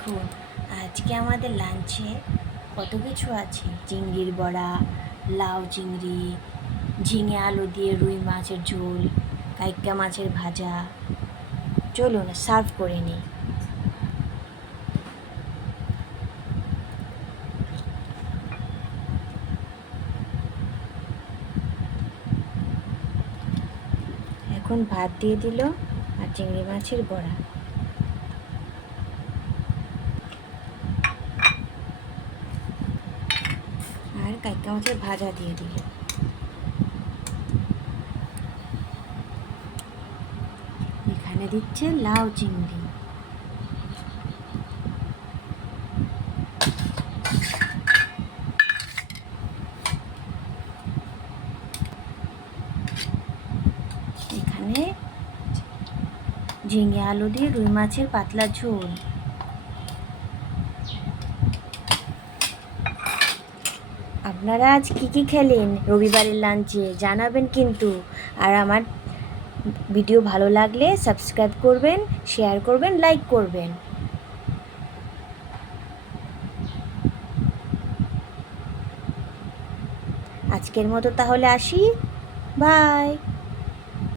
দেখুন আজকে আমাদের লাঞ্চে কত কিছু আছে। চিংড়ির বড়া, লাউ চিংড়ি, ঝিঙে আলু দিয়ে রুই মাছের ঝোল, কাইক্কা মাছের ভাজা। চলুন সার্ভ করে নিই। এখন ভাত দিয়ে দিল আর চিংড়ি মাছের বড়া। আর কাইক্কা মাছের ভাজা দিয়ে দিল। এখানে দিচ্ছে লাউ চিংড়ি। এখানে ঝিঙে আলু দিয়ে রুই মাছের পাতলা ঝোল। আপনারা আজ কী খেলেন রবিবারের লাঞ্চে জানাবেন কিন্তু। আর আমার ভিডিও ভালো লাগলে সাবস্ক্রাইব করবেন, শেয়ার করবেন, লাইক করবেন। আজকের মতো তাহলে আসি, বাই।